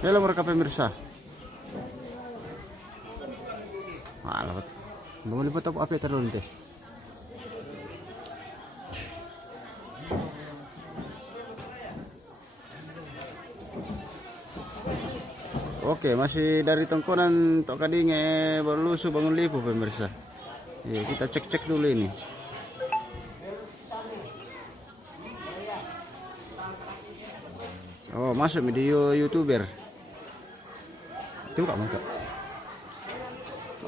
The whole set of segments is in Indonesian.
Halo mereka pemirsa. Alat. Mau lipat apa terlalu tes? Oke, masih dari tongkonan Tok Kadinge baru lusuh bangun lipu pemirsa. Ya, kita cek-cek dulu ini. Oh, masuk video YouTuber. Itu enggak masuk.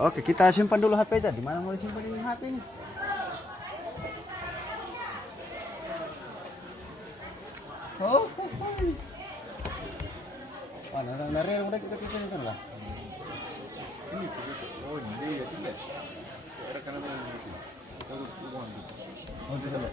Oke, kita simpan dulu HP tadi. Mana mau disimpan ini HP ini? Oh. Wah, nari udah kita pikirin kan lah. Ini oh ini ya tidak. Rekanan itu. Oh, tidak.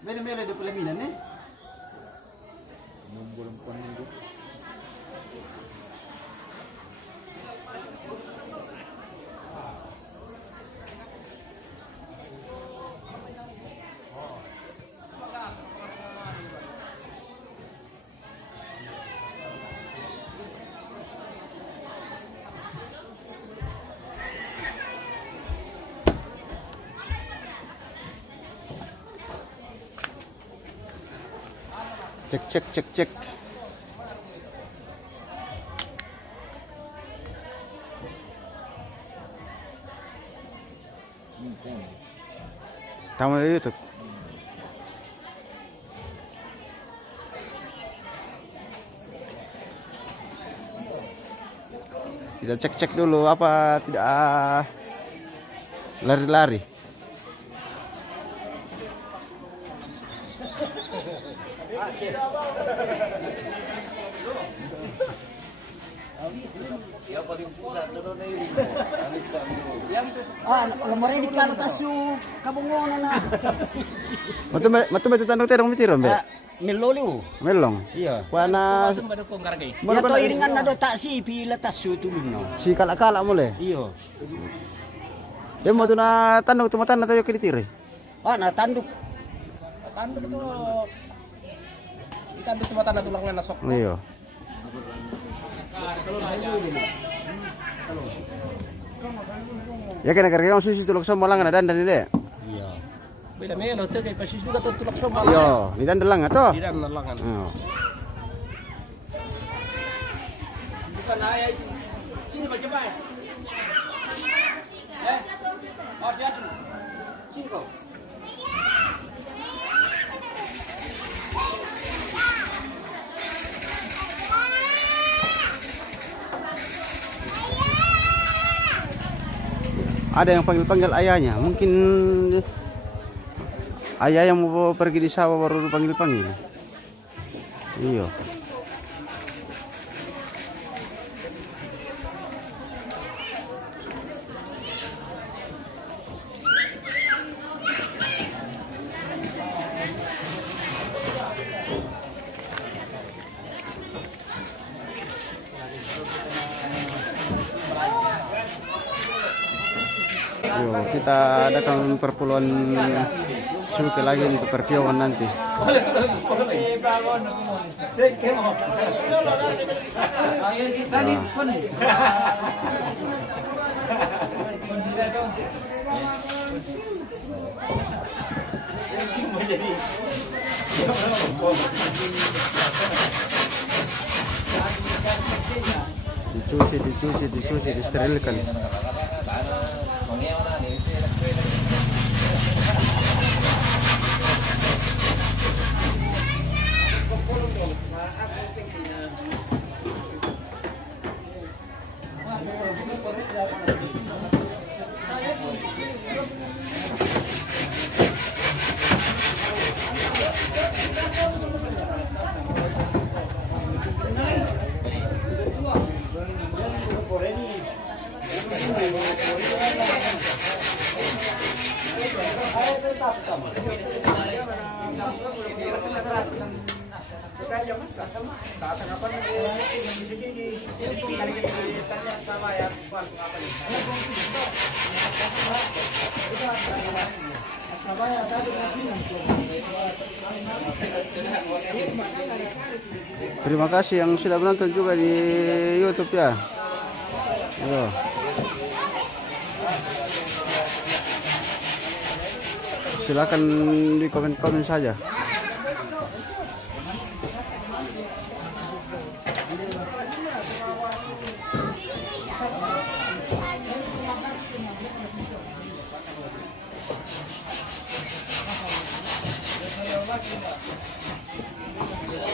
Mele-mele de pelaminan nih. Belum itu. Cek. Tamu di YouTube. Kita cek dulu apa tidak lari-lari. Lemari di kalau tasu kabungonan na. Matu tanong terong mitirom be. Melolu. Melong. Iya. Wana Ya to iringan na do taksi pila tasu tulung no. si kala-kala mule. Iya. Dia mau tu na tanong tumatan na tayo kilitire. Na tanduk. Tanduk itu ditanduk cuma tanda tulangnya nasok. Iya. Ya kena kerja kamu susi tulok sama lang na dandan ini. Iya. Beda melo tuh kayak pasis juga tuh tulak sombal. Yo, di dandan lang ato. Tidak nalangan. Bukan ayah itu. Sini baca baik. Oh dia tuh. Sini kau. Ada yang panggil-panggil ayahnya. Mungkin ayah yang mau pergi di sawah baru panggil-panggil. Iya. Yo, kita adakan perpuluhan suki lagi untuk perpiawan nanti. Dicuci, disterilkan. Terima kasih yang sudah menonton juga di YouTube ya. Yo. Silakan di komen-komen saja.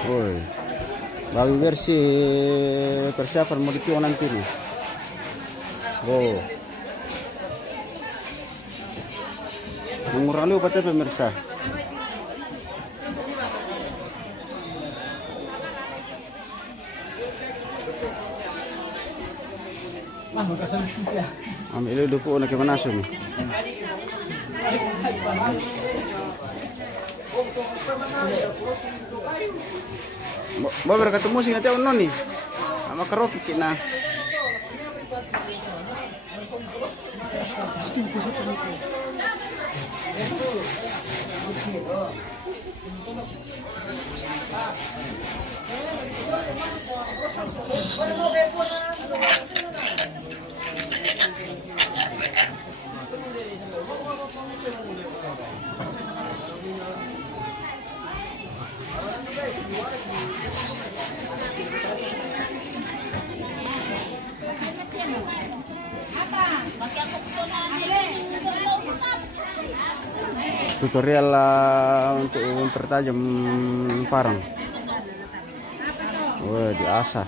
Woi, baru versi persiapan mau dikion nanti nih. Oh, mengurangi obatnya pemirsa. Ambil dulu po na kemanaso nih. Bawa berkatemu sih nanti ono nih, sama karaoke kita. Tutorial untuk mempertajam parang. Wah, diasah.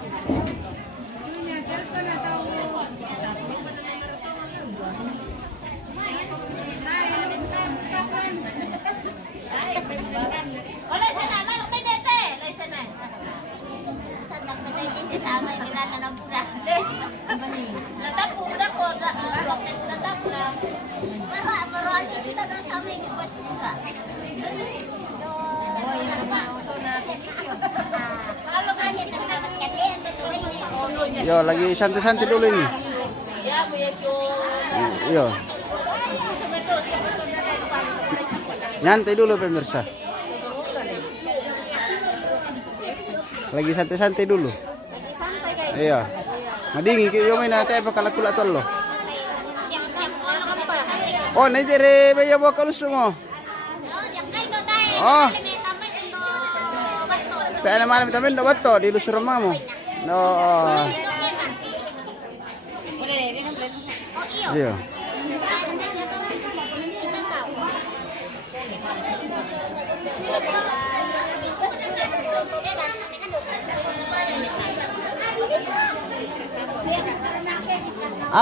Yo, lagi santai-santai dulu ini. Yo. Nyantai dulu pemirsa. Lagi santai-santai dulu. Iya. Madingi kayo may natin pa kalakula tolo. Oh, naitire bayo mo kalusto mo. Oh. Kaya naman tamin do bato di lusur mo. No. Iya.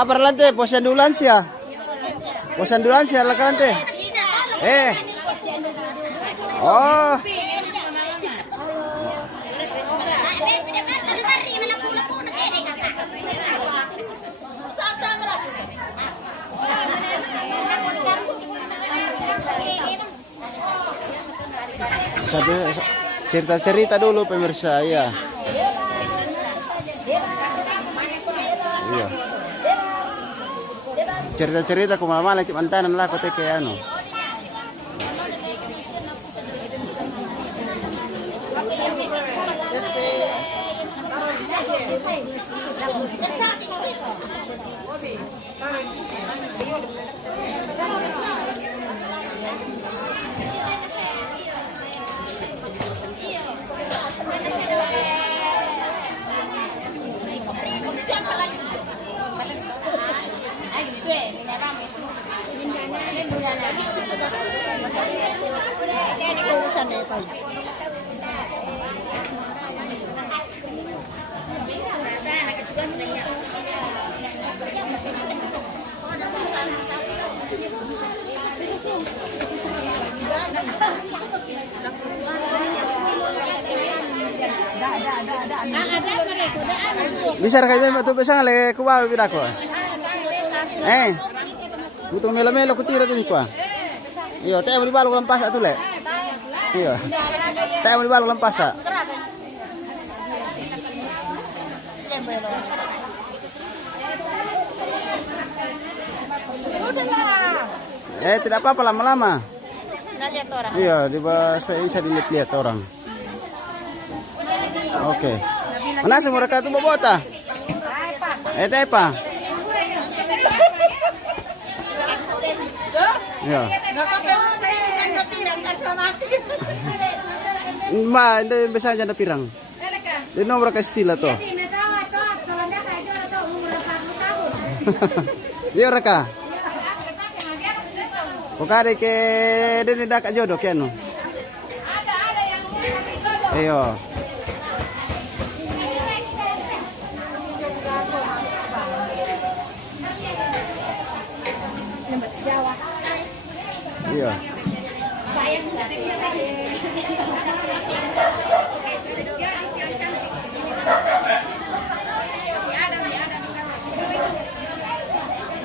Para lantai posyan ambulansya. Posyan ambulansya la kalante. Oh. Cerita-cerita dulu pemirsa ya. Iya. Cerita-cerita kumamala mantanan lah kote kayak ano. Bisa kayo mo to besang le kuwa bida ko. Butuh melo-melo kutira din ko. Iyo, tayo mo di balo lampas ato le. Iyo. Tayo mo di balo lampas. Tidak apa-apa lama-lama. Nggak lihat orang. Iya, di bawah saya bisa dilihat orang. Oke. Mana semua mereka tu bawa ta? Apa? Ya. Ma, hindi bisa aja pirang. Di nomor ka stila to. Dia raka. Bukari ke dini dak jodoh ke anu. Ada yang jodoh. Ayo. Iya.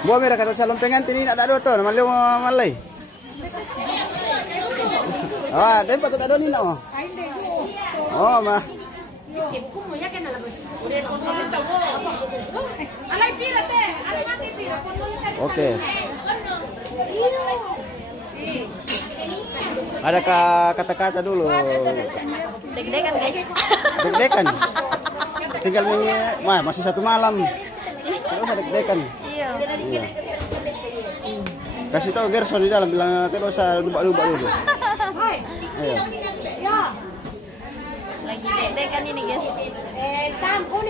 Buah merah kata calon pengantin ini ada dua tuh, namanya malay. Ah, dia patut ada ni nak. Oh, mah. Oke. Adakah kata-kata dulu? Deg-degan guys. Deg-degan. Tinggal masih satu malam. Terus ada deg-degan. Iya. Kasih tahu Gerson di dalam bilang tidak usah lubak-lubak dulu. Ayo. Lagi deg-degan ini guys.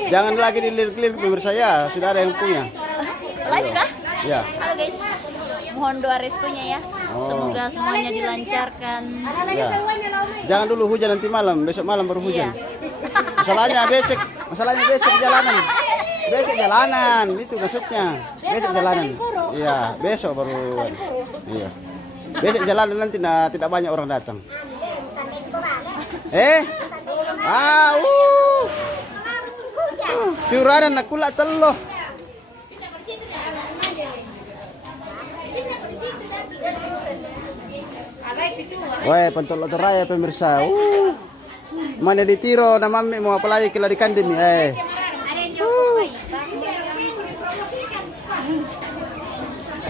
Jangan lagi dilirik-lirik pemirsa ya, sudah ada yang punya. Live kah? Ya. Halo guys. Mohon doa restunya ya. Oh. Semoga semuanya dilancarkan. Ya. Jangan dulu hujan nanti malam, besok malam baru hujan. Iya. Masalahnya becek jalanan. Besok jalanan, itu maksudnya. Besok jalanan. Iya, besok baru. Iya. Besok jalanan nanti tidak banyak orang datang. Piuranan nak kulak teloh. Woi, pentol raya pemirsa. Mana ditiro na mami mau apalagi kila di kandin ni.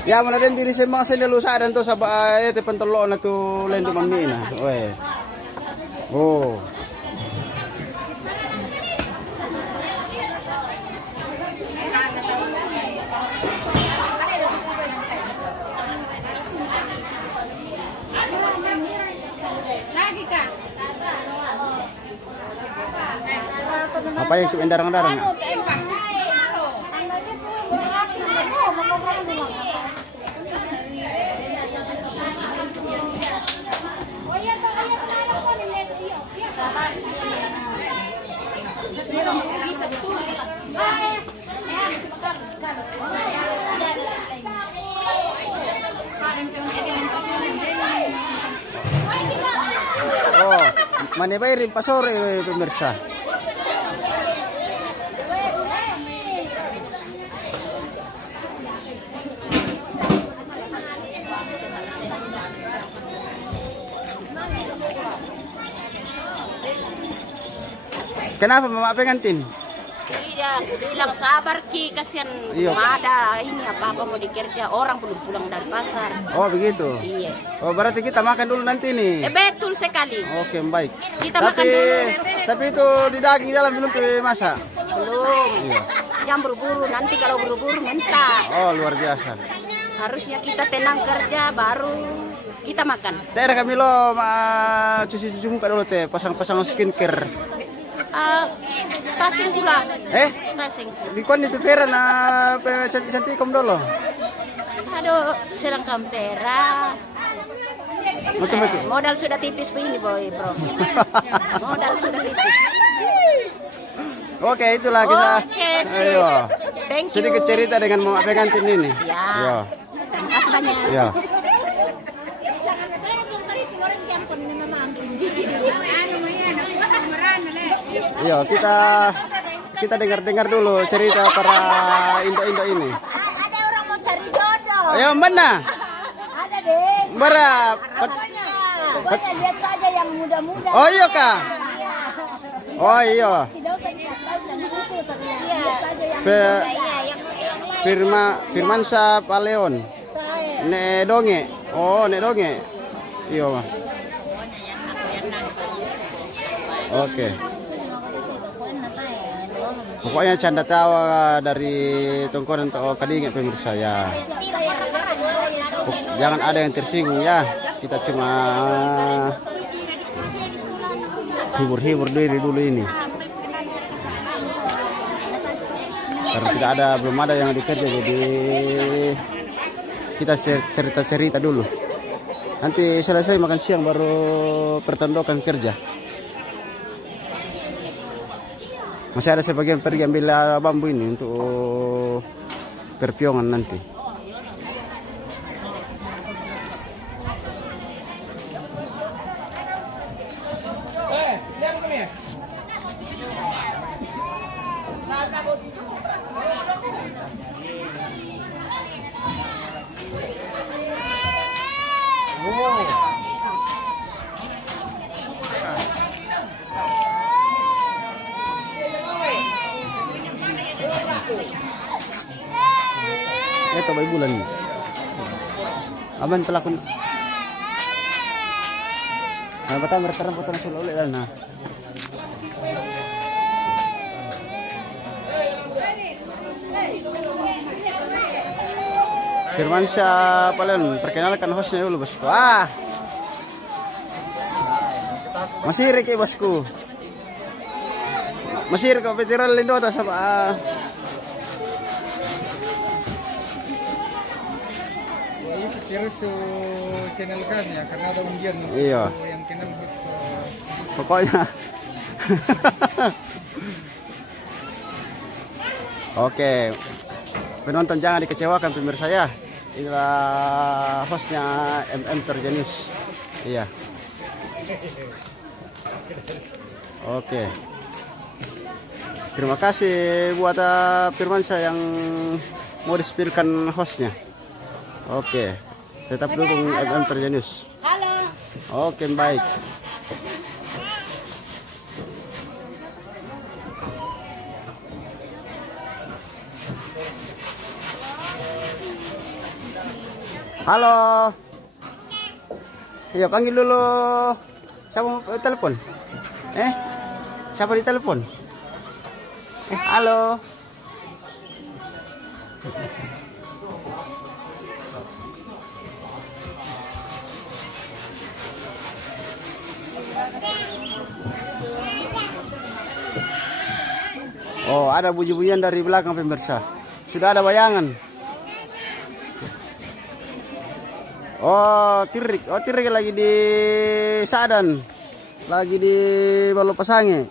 Ya mana den diri semang sendelu sa dan to sa te pentol na tu lain tu mami na. Woi. Oh. Apa yang tuh darang-darang? Oh, mana bayarin pasore pemirsa. Kenapa mama pengantin? Tidak, aku bilang sabar Ki, kasihan Iya. ada ini apa-apa mau dikerja, orang belum pulang dari pasar. Oh begitu. Iya. Oh berarti kita makan dulu nanti nih. Betul sekali. Oke baik. Kita makan dulu. Tapi itu di daging dalam belum masak. Belum. Iya. Jangan buru-buru, nanti kalau buru-buru mentak. Oh luar biasa. Harusnya kita tenang kerja baru kita makan. Teh kami lo cuci-cuci muka dulu teh, pasang-pasang skincare. Tasing pula. Tasing. Di kon itu pera na cantik-cantik kom dulu. Aduh, sedang kampera. Modal sudah tipis begini boy bro. Modal sudah tipis. Oke, itulah kisah. Oke, sip. Ayo. Thank you. Sedikit cerita dengan mama pengantin ini. Ya. Yo. Terima kasih banyak. Ya. Iya, kita dengar-dengar dulu cerita para Indo-Indo ini. Ada orang mau cari jodoh. Ayo, mana? Ada deh. Berapa? Pokoknya lihat saja yang muda-muda. Oh iya kak. Oh iya. Tidak usah dikasih tahu sudah buku ternyata. Iya. Firmansyah Paleon. Nek donge. Oh, nek donge. Iya, Mah. Oke. Pokoknya canda tawa dari tongkonan atau kading pemirsa ya. Jangan ada yang tersinggung ya. Kita cuma hibur-hibur diri dulu ini. Karena belum ada yang dikerja, jadi kita cerita-cerita dulu. Nanti selesai makan siang baru pertondokan kerja. Masih ada sebagian pergi ambil bambu ini untuk perpiongan nanti. Lihat kami ya. Ito may bulan ni. Aban pelakon. Nah, bata mertarang potong sila ulit na. Firmansyah Paleon, perkenalkan hostnya dulu bosku. Masih rek bosku. Masih rek veteran Lindota sama. Terus channel kami ya, karena ada undian. Iya. Yang kenal bos. Pokoknya. Oke. Penonton jangan dikecewakan pemirsa ya. Inilah hostnya MM Terjenius. Iya. Oke. Terima kasih buat Firmansyah yang mau dispilkan hostnya. Oke. Tetap dukung MM Terjenius. Halo. Oke, baik. Halo. Iya, panggil dulu. Siapa mau telepon? Siapa di telepon? Halo. Oh, ada bunyi-bunyian dari belakang pemirsa. Sudah ada bayangan. Oh, tirik. Oh, tirik lagi di Sadan. Lagi di Balu Pasange.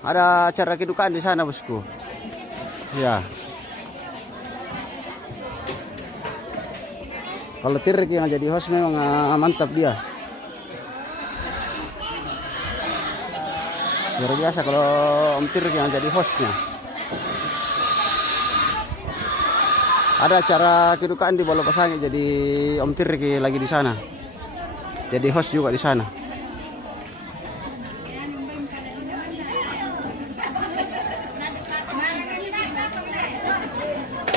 Ada acara kedukaan di sana, bosku. Ya. Kalau tirik yang jadi host memang mantap dia. Luar biasa kalau Om Tirik yang jadi hostnya. Ada acara kedukaan di Balu Pasange, jadi Om Tirik lagi di sana. Jadi host juga di sana.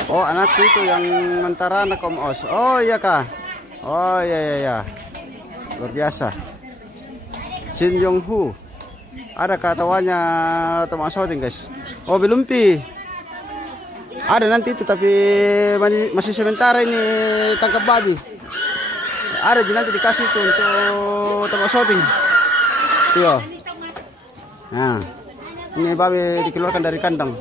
Oh, anak itu yang mentara anak Om Os. Oh iya kah? Oh iya. Luar biasa. Shin Jong Hu. Ada katawanya teman shooting guys. Oh, belum pi. Ada nanti itu tapi masih sementara ini tangkap babi. Ada nanti dikasih itu untuk teman shooting. Iya. Nah, ini babi dikeluarkan dari kandang.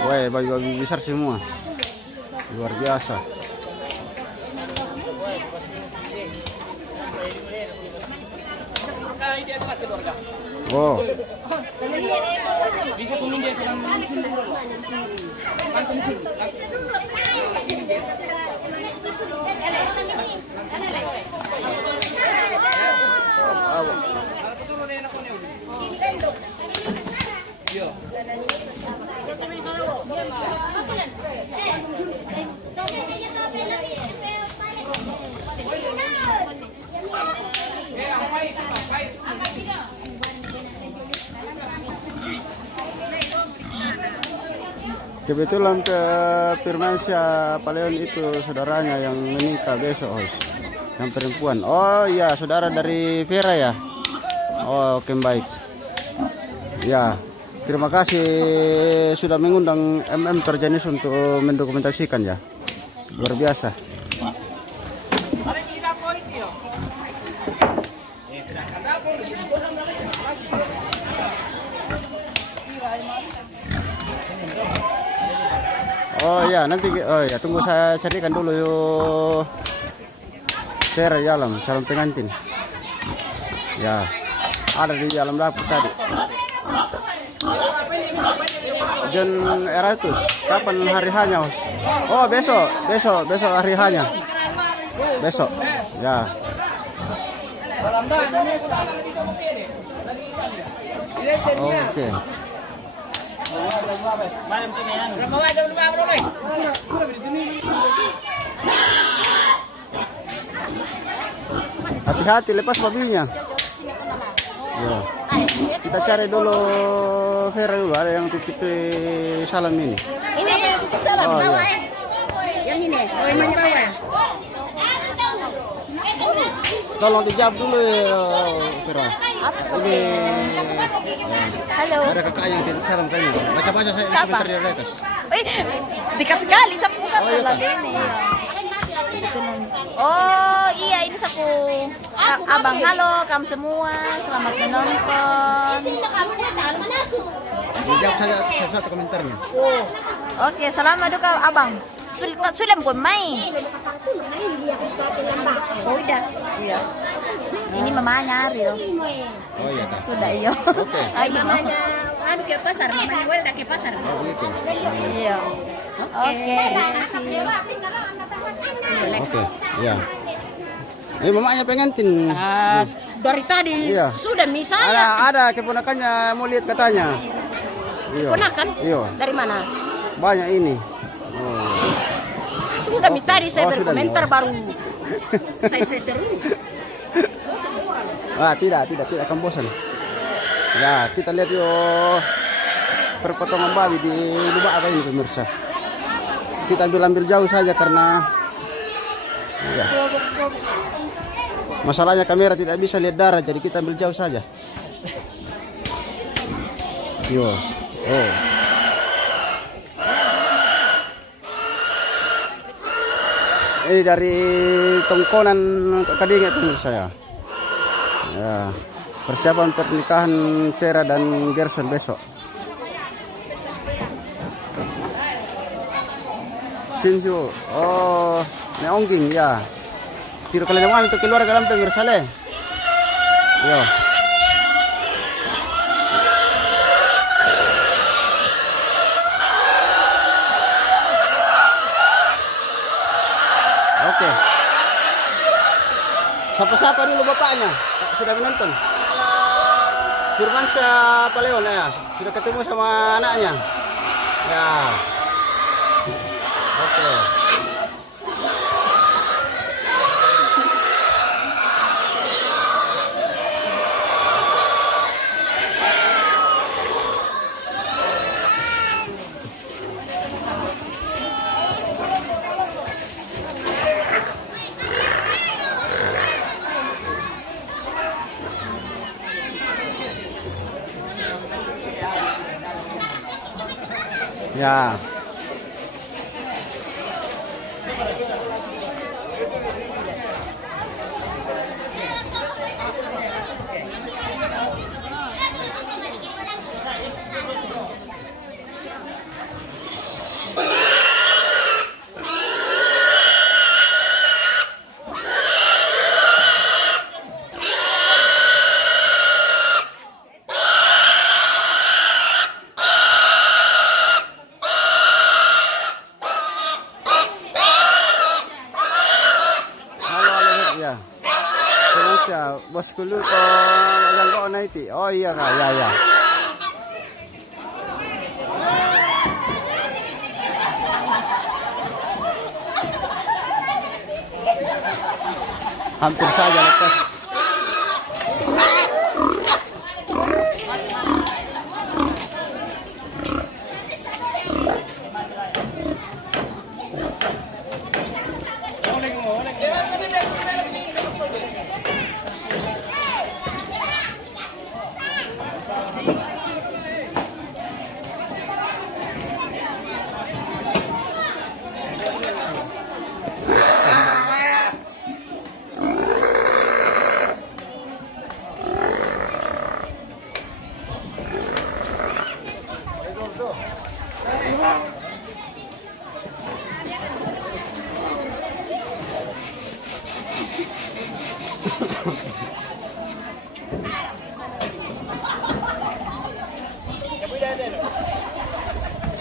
Wah, babi-babi besar semua. Luar biasa. Oh. Bisa kuning dia kurang Kebetulan ke Firmansyah Paleon itu saudaranya yang menikah besok, host. Yang perempuan. Oh iya, saudara dari Vera ya. Oh, oke baik. Ya, terima kasih sudah mengundang Torjanis untuk mendokumentasikan ya. Luar biasa. Oh ya, nanti tunggu saya carikan dulu yuk. Vera di dalam calon pengantin. Ya, ada di dalam dapur tadi. John Eratus, kapan hari hanya? Oh besok hari hanya. Besok, ya. Oke. Hati-hati lepas mobilnya. Ya. Kita cari dulu Vera dulu, ada yang titip salam ini. Ini yang titip salam, Oh, bawa iya. Yang ini, oh ini bawa. Tolong dijawab dulu ya, Vera. Ini Halo. ada kakak yang titip salam kayaknya. Baca-baca saya Siapa? komentar di atas. Dekat sekali sapu kan Oh, iya, lagi ini. Oh iya, ini sapu abang. Halo kamu semua, selamat menonton. Dijawab saja satu komentarnya. Oke, selamat duka abang. Sulam pun main. Oh udah. Iya. Ini mamanya Ariel. Oh iya Kak. Sudah iyo. Oke. Ayo mamanya anu ke pasar, mamanya Welda ke pasar. Oh begitu. Iya. Oke, terima kasih. Oke, ya. Ini mamanya pengantin. Dari tadi Iya. sudah misalnya. Ada keponakannya mau lihat katanya. Iya. Ponakan? Iya. Dari mana? Banyak ini. Oh. Sudah tadi saya Oh, sudah, berkomentar oh. baru saya terus. Tidak akan bosan. Ya, kita lihat yuk perpotongan babi di lubak apa ini pemirsa. Kita ambil jauh saja karena ya. Masalahnya kamera tidak bisa lihat darah, jadi kita ambil jauh saja. Yo. Oh. Ini dari Tongkonan untuk Kadingat pemirsa ya. Ya, persiapan pernikahan Vera dan Gerson besok. Sinju, oh, Neongging ya. Tiro kalian untuk keluar dalam pemirsa le. Yo. Oke. Sapa-sapa dulu bapaknya. Sudah menonton. Firmansyah Paleon ya. Sudah ketemu sama anaknya. Ya. Oke. Ya. Bosku lu yang kau naiti. Oh iya kak, ya. Hampir saja lepas.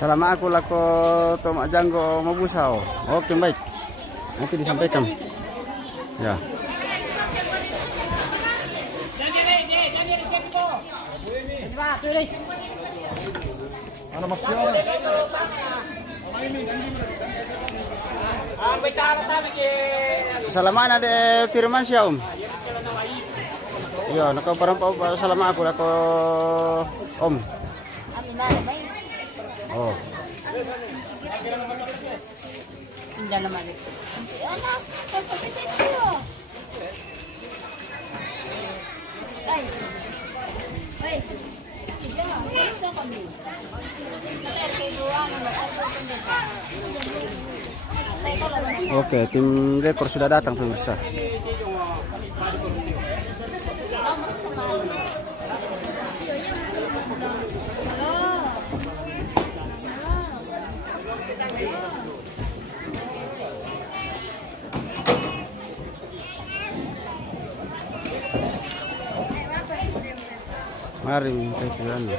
Selama aku lako tomak janggo mabusau. Oke, baik. Nanti disampaikan. Ya. Salaman ada firman siya Yo, nakaparang pa salama ako lako Om. Oh. Hindi naman. Anak, pagkapitin ko. Ay. Ay. Iya, gusto kami. Oke, tim rekor sudah datang pemirsa. Mari minta jalan.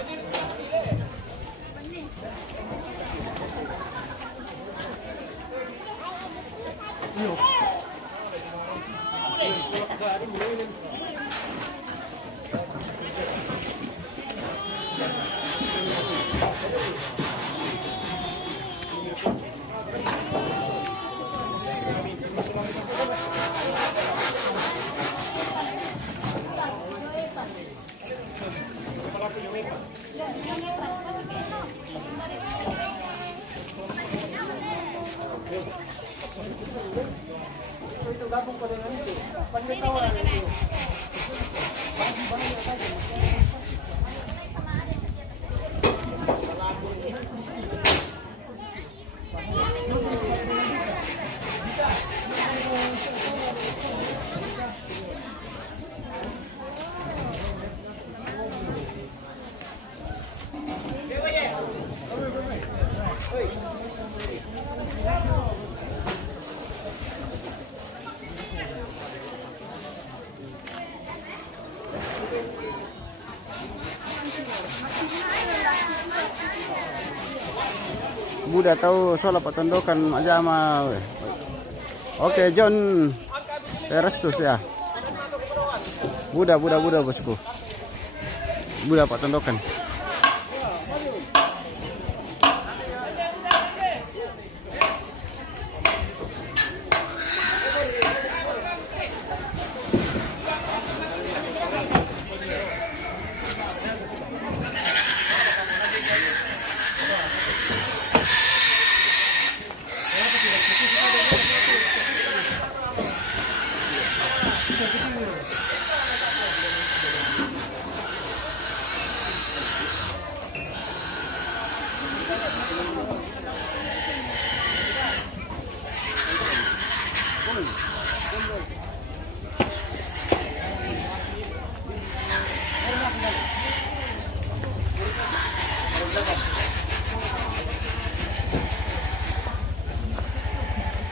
Buddha tahu soal patondokan ajama. Oke, John Terestus ya. Buddha bosku. Buddha patondokan.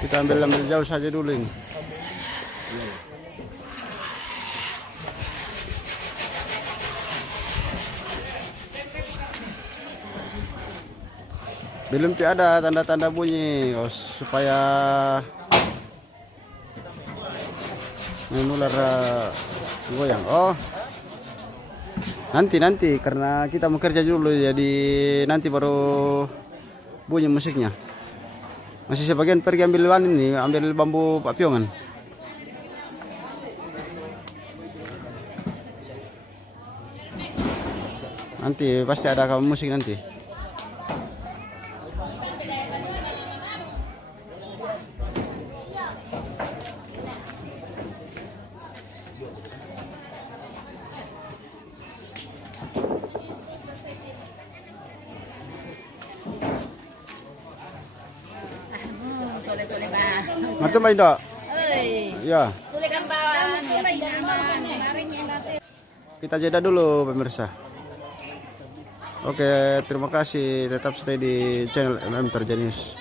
Kita ambil jauh saja dulu ini. Belum ada tanda-tanda bunyi supaya menular goyang. Oh, nanti karena kita mau kerja dulu, jadi nanti baru bunyi musiknya. Masih sebagian pergi ambil ini, ambil bambu papiongan. Nanti pasti ada kamu musik nanti. Macam mana dok? Ya. Kita jeda dulu pemirsa. Oke, terima kasih. Tetap stay di channel MM Terjanius.